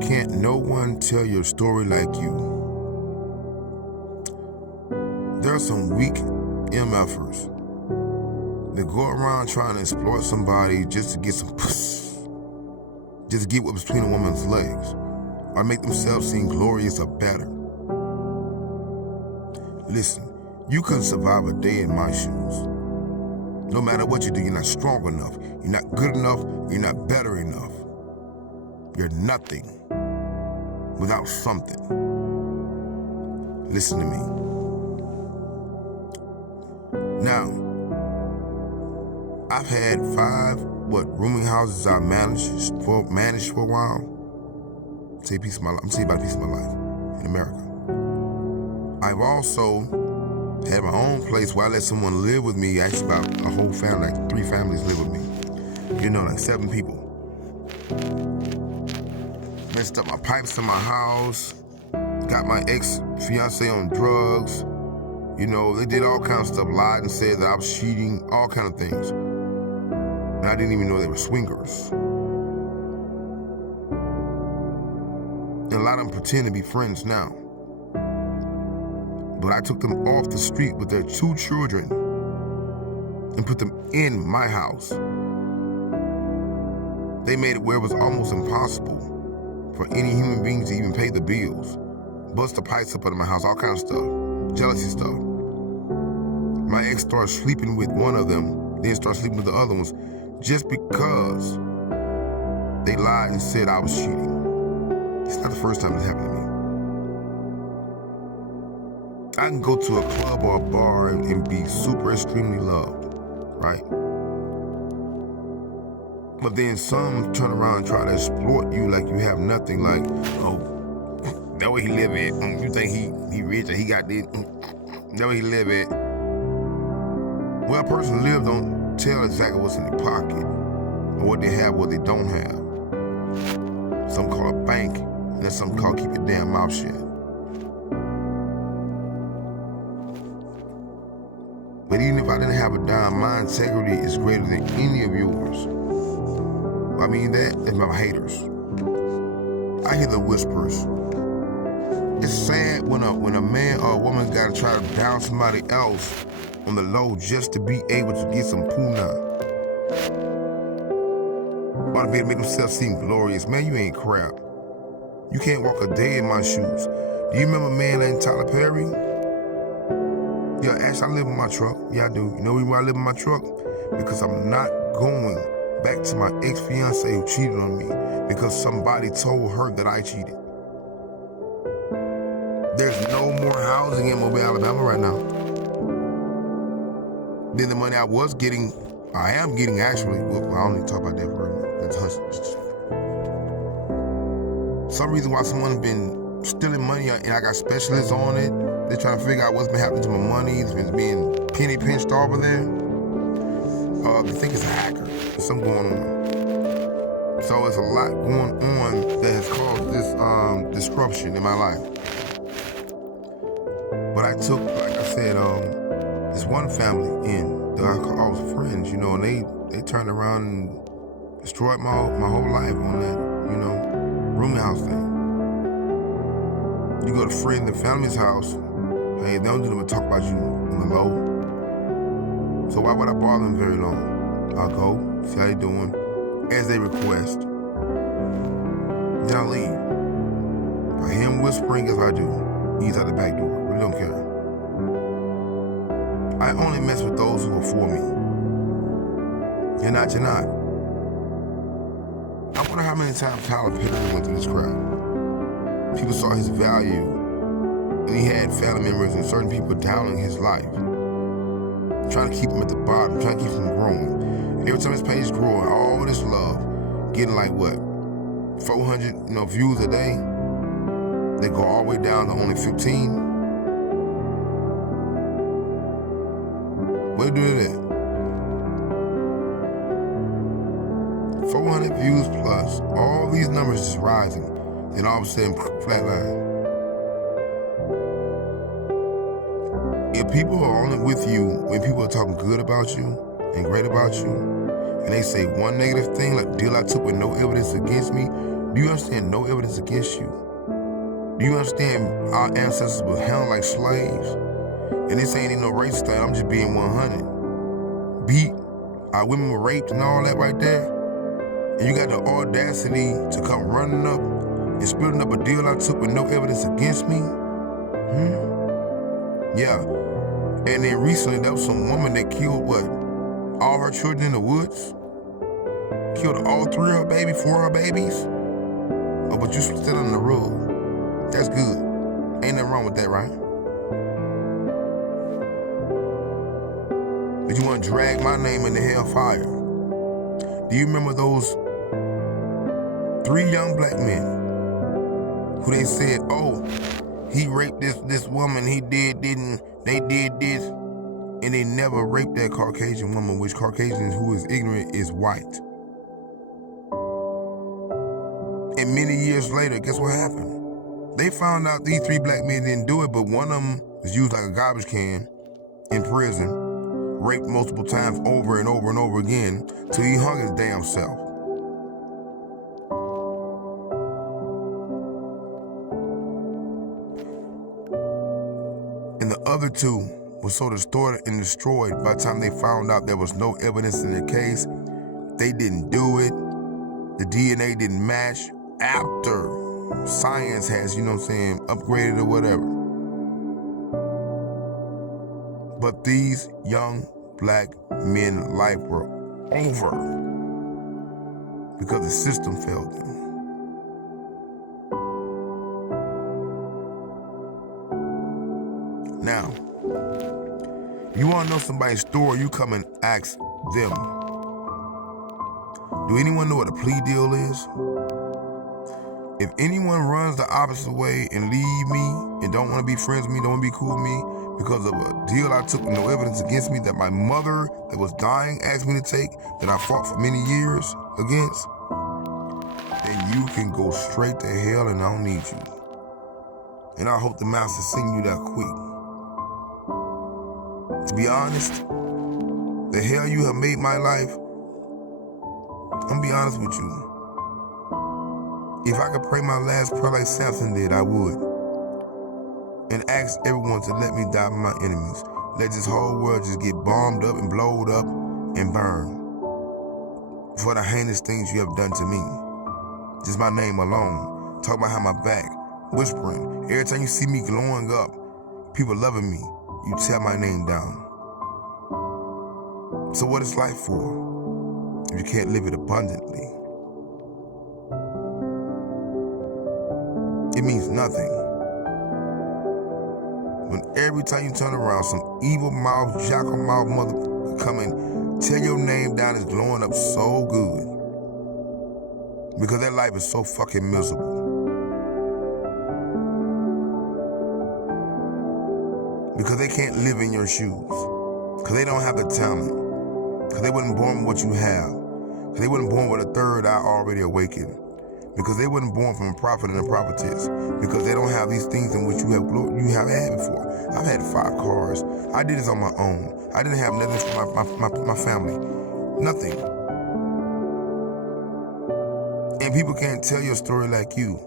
Can't no one tell your story like you. There are some weak MFers that go around trying to exploit somebody just to get some puss, just to get what's between a woman's legs, or make themselves seem glorious or better. Listen, you couldn't survive a day in my shoes. No matter what you do, you're not strong enough, you're not good enough, you're not better enough. You're nothing without something. Listen to me. Now, I've had 5 rooming houses I managed for a while. I'm telling you about a piece of my life in America. I've also had my own place where I let someone live with me, actually about a whole family, like 3 families live with me. You know, like 7 people. Messed up my pipes in my house, got my ex-fiance on drugs. You know, they did all kinds of stuff, lied and said that I was cheating, all kind of things. And I didn't even know they were swingers. And a lot of them pretend to be friends now. But I took them off the street with their 2 children and put them in my house. They made it where it was almost impossible for any human beings to even pay the bills. Bust the pipes up in my house, all kinds of stuff, jealousy stuff. My ex started sleeping with one of them, then started sleeping with the other ones, just because they lied and said I was cheating. It's not the first time it's happened to me. I can go to a club or a bar and be super extremely loved, right? But then some turn around and try to exploit you like you have nothing, like, oh, that way he live at, you think he rich or he got this, that way he live at. Well, a person live don't tell exactly what's in their pocket or what they have, what they don't have. Some call it bank, and then some call keep your damn mouth shut. But even if I didn't have a dime, my integrity is greater than any of yours. I mean that is my haters. I hear the whispers. It's sad when a man or a woman gotta try to down somebody else on the low just to be able to get some puna. Or to be able to make themselves seem glorious. Man, you ain't crap. You can't walk a day in my shoes. Do you remember a man named Tyler Perry? Yeah, actually, I live in my truck. Yeah, I do. You know why I live in my truck? Because I'm not going back to my ex-fiance who cheated on me because somebody told her that I cheated. There's no more housing in Mobile, Alabama right now. Then the money I am getting actually, well, I don't need to talk about that for that's hush. Some reason why someone's been stealing money and I got specialists on it. They're trying to figure out what's been happening to my money. It's been being penny pinched over there. They think it's a hacker. There's something going on. So it's a lot going on that has caused this disruption in my life. But I took, like I said, this one family in that I was friends, you know, and they turned around and destroyed my whole life on that, you know, rooming house thing. You go to friends and family's house, hey, they don't do nothing but talk about you on the low. So why would I bother them very long? I'll go, see how they doing, as they request. Then I leave. By him whispering as I do, he's out the back door. Really don't care. I only mess with those who are for me. You're not, you're not. I wonder how many times Tyler Perry went through this crap. People saw his value, and he had family members and certain people downing his life, trying to keep him at the bottom, trying to keep him growing. And every time his page is growing, all this love, getting like what, 400, views a day. They go all the way down to only 15. What do you do to that? 400 views plus, all these numbers is rising, then all of a sudden flatline. If people are only with you when people are talking good about you and great about you, and they say one negative thing, like the deal I took with no evidence against me, Do you understand no evidence against you? Do you understand our ancestors were held like slaves? And this ain't even no racist thing, I'm just being 100. Beat, our women were raped and all that right there. And you got the audacity to come running up and spilling up a deal I took with no evidence against me? Yeah. And then recently there was some woman that killed all her children in the woods? Killed all 3 of her babies, 4 of her babies? Oh, but you still on the road. That's good. Ain't nothing wrong with that, right? But you want to drag my name in the hellfire. Do you remember those 3 young black men who they said, oh, he raped this woman, they did this, and they never raped that Caucasian woman, which Caucasian who is ignorant is white. And many years later, guess what happened? They found out these 3 black men didn't do it, but one of them was used like a garbage can in prison, raped multiple times over and over and over again, till he hung his damn self. And the other 2 were so distorted and destroyed by the time they found out there was no evidence in the case. They didn't do it. The DNA didn't match after science has, upgraded or whatever. But these young black men's life were over because the system failed them. Now, you want to know somebody's story, you come and ask them. Do anyone know what a plea deal is? If anyone runs the opposite way and leave me and don't want to be friends with me, don't want to be cool with me because of a deal I took with no evidence against me that my mother that was dying asked me to take, that I fought for many years against, then you can go straight to hell and I don't need you. And I hope the master sing you that quick. To be honest, the hell you have made my life, I'm gonna be honest with you. If I could pray my last prayer like Samson did, I would. And ask everyone to let me die with my enemies. Let this whole world just get bombed up and blowed up and burned for the heinous things you have done to me. Just my name alone. Talk about how my back, whispering. Every time you see me glowing up, people loving me, you tear my name down. So what is life for if you can't live it abundantly? It means nothing. When every time you turn around, some evil mouth, jackal mouth mother come and tear your name down is glowing up so good. Because their life is so fucking miserable. Because they can't live in your shoes. Because they don't have the talent. Because they wasn't born with what you have. Because they wasn't born with a third eye already awakened. Because they wasn't born from a prophet and a prophetess. Because they don't have these things in which you have had before. I've had 5 cars. I did this on my own. I didn't have nothing for my family. Nothing. And people can't tell your story like you.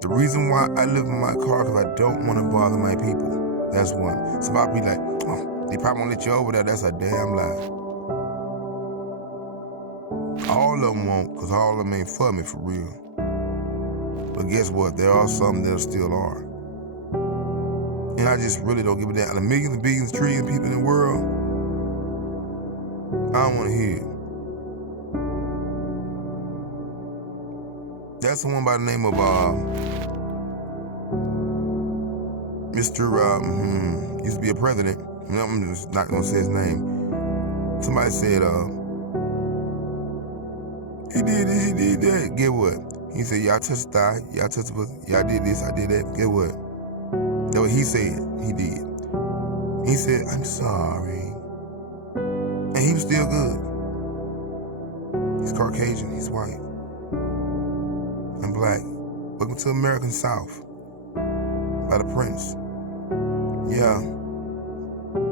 The reason why I live in my car is because I don't want to bother my people. That's one. Somebody be like, oh, they probably won't let you over there. That's a damn lie. All of them won't, because all of them ain't for me for real. But guess what? There are some that still are. And I just really don't give a damn. Out of millions and billions, trillions of people in the world, I don't want to hear it. That's the one by the name of Mr. Used to be a president. I'm just not gonna say his name. Somebody said, he did this, he did that. Get what? He said, y'all touched the thigh, y'all touched the pussy, y'all did this, I did that. Get what? That's what he said. He did. He said, I'm sorry. And he was still good. He's Caucasian, he's white. I'm black. Welcome to American South. By the Prince. Yeah.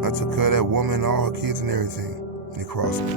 I took care of that woman and all her kids and everything. And he crossed me.